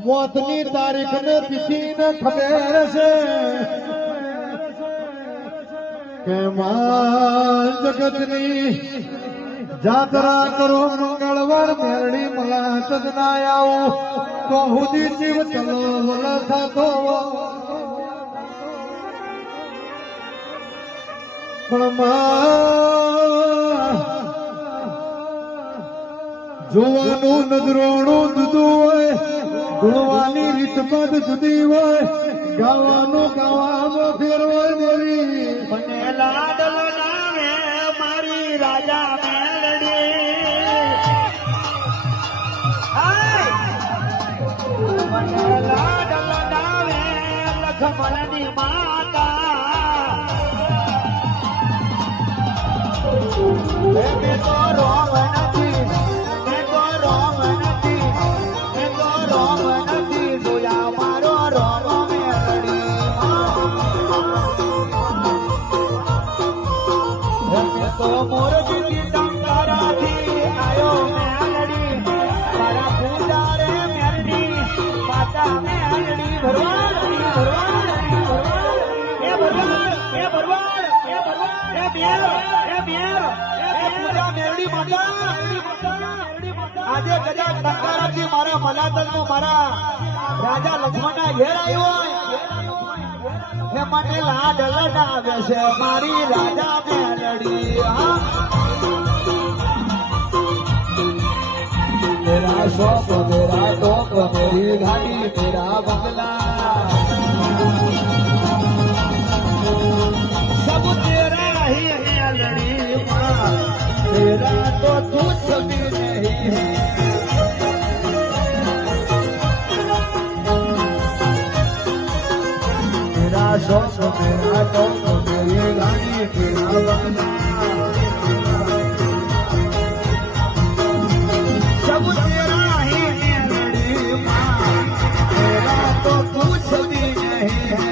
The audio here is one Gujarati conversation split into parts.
મોતની તારીખ ને તિથિ ને ખબર છે કે માં જગતની જાત્રા કરો મંગળવાર મેરડી મલાત જ ના આવું તો હુદી જીવ ચલો થતો પણ જોવાનું નજરોણું જુદું હોય ગુણવાની રીતમાં જુદી હોય ગાવાનું ગાવામાં ફેર હોય દેવી મને લાડલ નામે મારી રાજા મને લાડલ નામે લખમણની માતા મેં તો રોમ નથી મેં તો રોમ નથી મેં તો રોમ નથી જોયા મારો રોમ મેલડી મેં તો મોરજી ટંકારાથી આયો મેલડી મારા પૂજારે મેલડી માતા મેલડી ભરવાડ એ ભરવાડ એ ભરવાડ એ ભરવાડ એ બેર પૂજા મેલડી માતા આજે કદાચ ટંકારાથી મારા મલાતલનો મારા રાજા લક્ષ્મણના ઘેર આવ્યો હે મને લાડ લડાવે છે મારી રાજા મેલડી तेरा शौक मेरा टोक मेरी गाड़ी तेरा बंगला सब तेरा ही है लड़ी माँ तेरा तो कुछ भी नहीं है तेरा शौक मेरा टोक मेरी गाड़ी तेरा बंगला सब तेरा ही मेलड़ी माँ तेरा तो कुछ भी नहीं है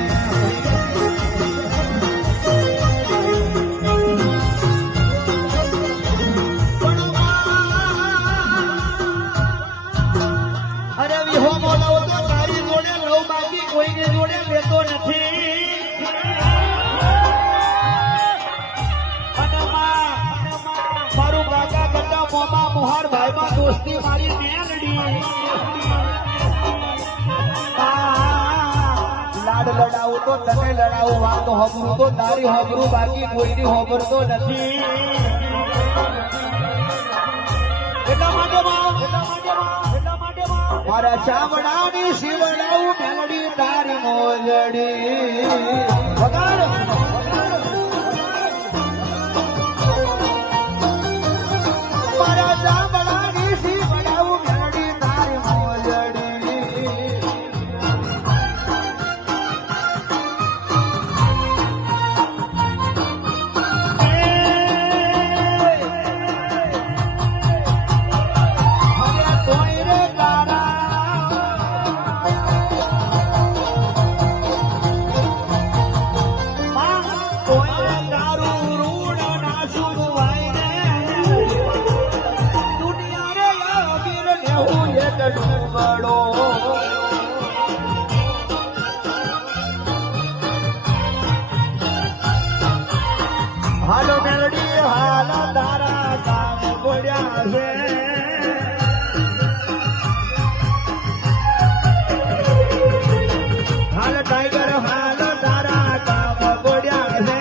अरे विहो बोलाવો તો તારી જોડે લવ બાકી કોઈને જોડે લેતો નથી અને મારું કાકા કરતા મોમા મોહાર ભાઈમાં દોસ્તી મારી મેલડી લાડ લડાવું તો તને લડાવું વાત હોબરું તો તારી હોબરું બાકી કોઈની હોબરતો નથી એટલા માટે મારા ચામડાની શિવડાવું મેલડી તારી મોજડી વગાડ મારા ચામડાની શિવડાવું મેલડી તારી મોજડી કોઈ રે ડૂબડો હાલો મેલડી હાલ તારા કામ પડ્યા છે હાલ ટાઈગર હાલ તારા કામ પડ્યા છે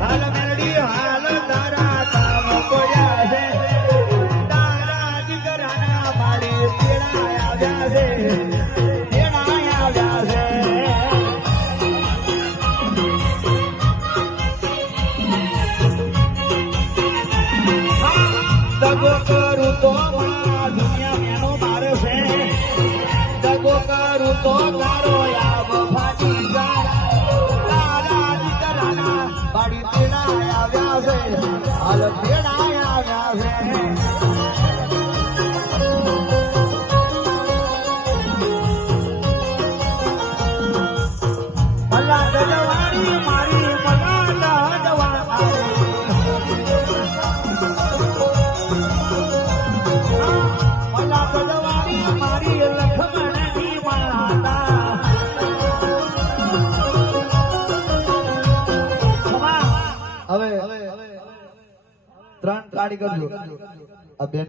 હાલ મેલડી હાલ તારા કામ પડ્યા છે દગો કરું તો દુનિયા મેનો મારે છે દગો કરું તો તારો યાબ ફાટી તારા દીકરાના બાડી તેડા આવ્યા છે હાલ તેડા આવ્યા છે મારી મલાડ જવાની મારી લખમણ હવે 3 કાઢી કરજો આ બેન